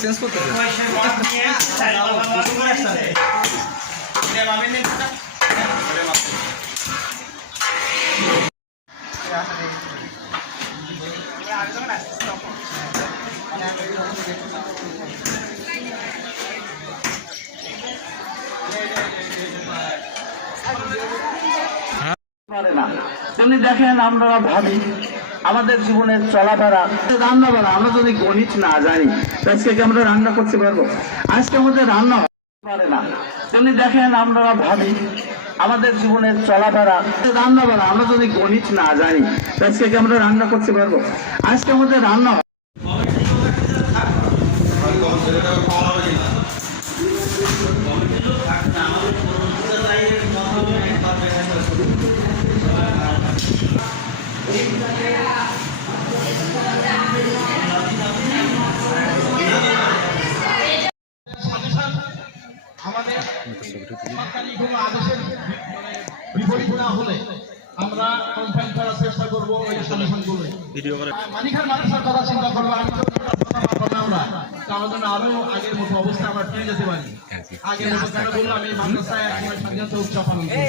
Change করতেছে পারে দেখেন আমরা ভাবি আমাদের জীবনের চলাফেরা। রান্না বাড়া আমরা যদি গণিত না জানি, আজকে কি আমরা রান্না করতে পারব? আজকে আমাদের রান্না পারে না। তিনি দেখেন আমরা ভাবি, আমাদের জীবনের চলাফেরা। রান্না বাড়া আমরা যদি গণিত না জানি, আজকে কি আমরা রান্না করতে পারব? আজকে আমাদের রান্না আমাদের আদেশের বিপরীত না হলে আমরা কমপ্লেন করার চেষ্টা করব ওই মানিখার মানুষের কথা চিন্তা করব আমি তো না আমরা তো জন্য আরও আগের মতো অবস্থা আমরা ফিরে যেতে পারি আগের মতো কেন বললাম এই মাদ্রাসায় একসময় স্বাধীনতা করি।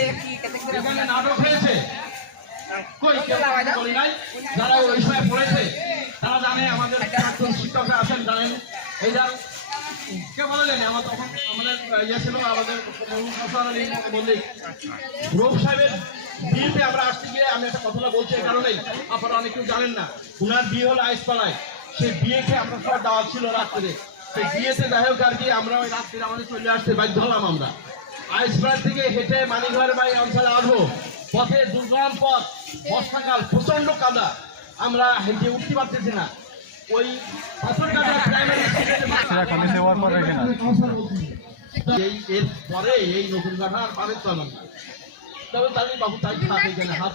এখানে নাটক তারা জানে আমাদের জানেন আমাদের আমরা। এই কারণেই আপনারা জানেন না উনার বিয়ে হলো আইসপাড়ায় সেই বিয়েতে আমরা সবার দাওয়াত ছিল রাত্রে সেই বিয়েতে যাই হোক আর কি আমরা ওই রাত্রে আমাদের চলে আসতে বাধ্য হলাম আমরা আইসপাড়া থেকে হেঁটে মানিঘর বাই অঞ্চলে আসব। পথে দুর্গম পথ বর্ষাকাল প্রচণ্ড কাদা। আমরা হেঁটে উঠতে পারতেছি না। ওই পাথর কাদা প্রাইমারি এই এর পরে এই নতুন কাঠা আর পাবেন তো আমার তবে তাদের বাবু তাই গেলে হাত